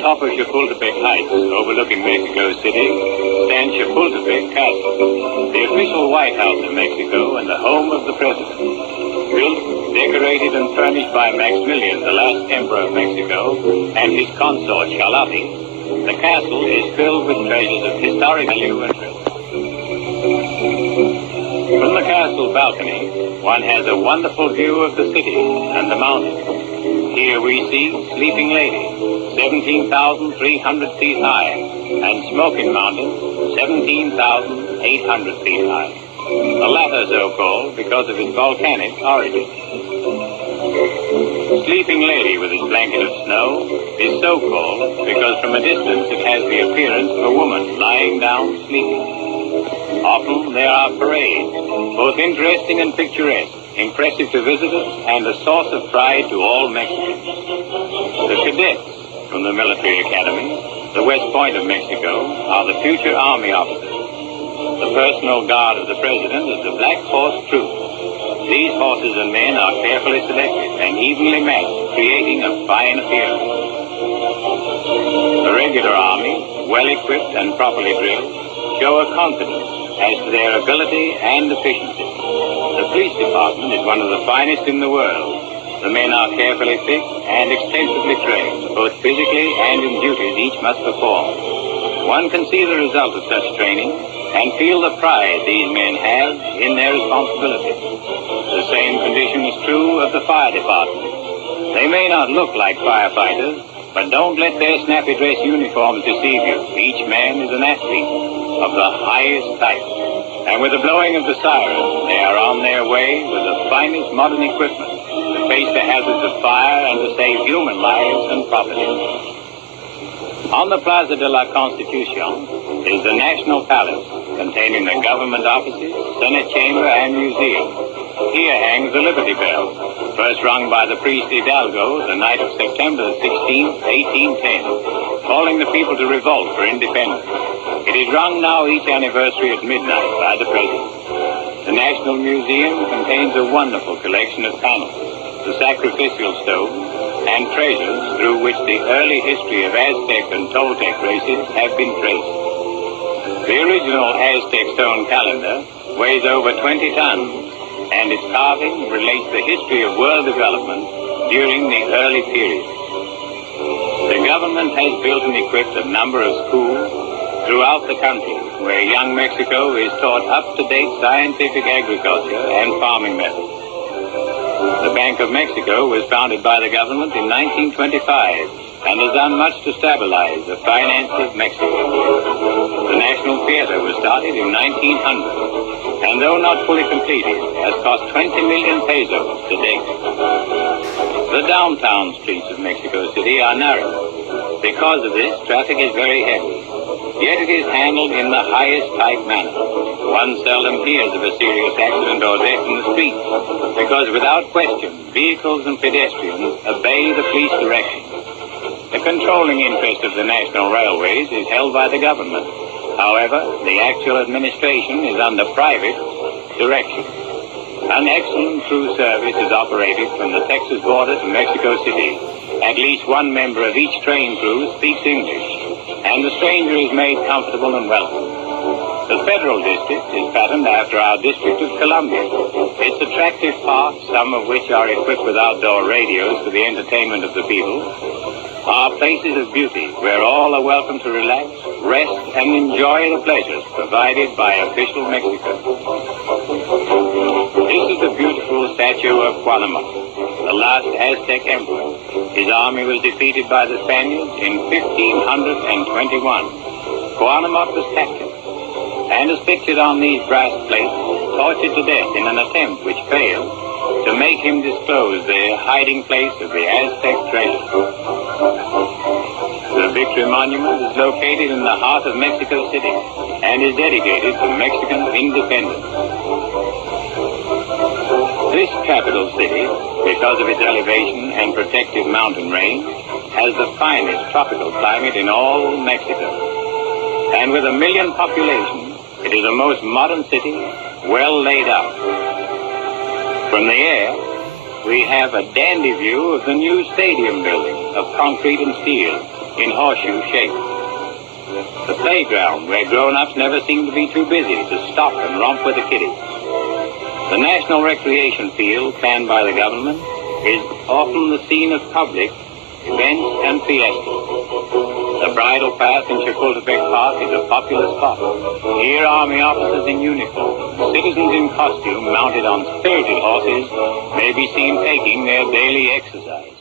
top of Chapultepec Heights, overlooking Mexico City, stands Chapultepec Castle, the official White House of Mexico and the home of the president. Built, decorated, and furnished by Maximilian, the last emperor of Mexico, and his consort Charlotte, the castle is filled with treasures of historic value and thrill. From the castle balcony, one has a wonderful view of the city and the mountains. Here we see Sleeping Lady, 17,300 feet high, and Smoking Mountain, 17,800 feet high. The latter so-called because of its volcanic origin. Sleeping Lady with its blanket of snow is so-called because from a distance it has the appearance of a woman lying down sleeping. Often there are parades, both interesting and picturesque, impressive to visitors and a source of pride to all Mexicans. The cadets from the military academy, the West Point of Mexico, are the future army officers. The personal guard of the president is the Black Horse Troop. These horses and men are carefully selected and evenly matched, creating a fine appearance. The regular army, well equipped and properly drilled, show a confidence as to their ability and efficiency. The police department is one of the finest in the world. The men are carefully fixed and extensively trained, both physically and in duties each must perform. One can see the result of such training and feel the pride these men have in their responsibility. The same condition is true of the fire department. They may not look like firefighters, but don't let their snappy dress uniforms deceive you. Each man is an athlete of the highest type. And with the blowing of the siren, they are on their way with the finest modern equipment to face the hazards of fire and to save human lives and property. On the Plaza de la Constitucion is the National Palace, containing the government offices, Senate chamber, and museum. Here hangs the Liberty Bell, first rung by the priest Hidalgo the night of September 16, 1810, calling the people to revolt for independence. It is rung now each anniversary at midnight by the president. The National Museum contains a wonderful collection of panels, the sacrificial stone, and treasures through which the early history of Aztec and Toltec races have been traced. The original Aztec stone calendar weighs over 20 tons, and its carving relates the history of world development during the early period. The government has built and equipped a number of schools throughout the country where young Mexico is taught up-to-date scientific agriculture and farming methods. The Bank of Mexico was founded by the government in 1925 and has done much to stabilize the finance of Mexico. The National Theater was started in 1900, and though not fully completed, has cost 20 million pesos to date. The downtown streets of Mexico City are narrow. Because of this, traffic is very heavy. Yet it is handled in the highest type manner. One seldom hears of a serious accident or death in the streets, because without question, vehicles and pedestrians obey the police directions. The controlling interest of the national railways is held by the government. However, the actual administration is under private direction. An excellent through service is operated from the Texas border to Mexico City. At least one member of each train crew speaks English, and the stranger is made comfortable and welcome. The Federal District is patterned after our District of Columbia. Its attractive parks, some of which are equipped with outdoor radios for the entertainment of the people, are places of beauty where all are welcome to relax, rest, and enjoy the pleasures provided by official Mexico. This is the beautiful statue of Cuauhtémoc, the last Aztec emperor. His army was defeated by the Spaniards in 1521. Cuauhtémoc was captured, and as pictured on these brass plates, tortured to death in an attempt which failed to make him disclose the hiding place of the Aztec treasure. The Victory Monument is located in the heart of Mexico City and is dedicated to Mexican independence. This capital city, because of its elevation and protective mountain range, has the finest tropical climate in all Mexico. And with a 1 million population, it is a most modern city, well laid out. From the air, we have a dandy view of the new stadium building of concrete and steel in horseshoe shape. The playground where grown-ups never seem to be too busy to stop and romp with the kiddies. The National Recreation Field planned by the government is often the scene of public events and fiestas. The bridle path in Chapultepec Park is a popular spot. Here army officers in uniform, citizens in costume mounted on spirited horses may be seen taking their daily exercise.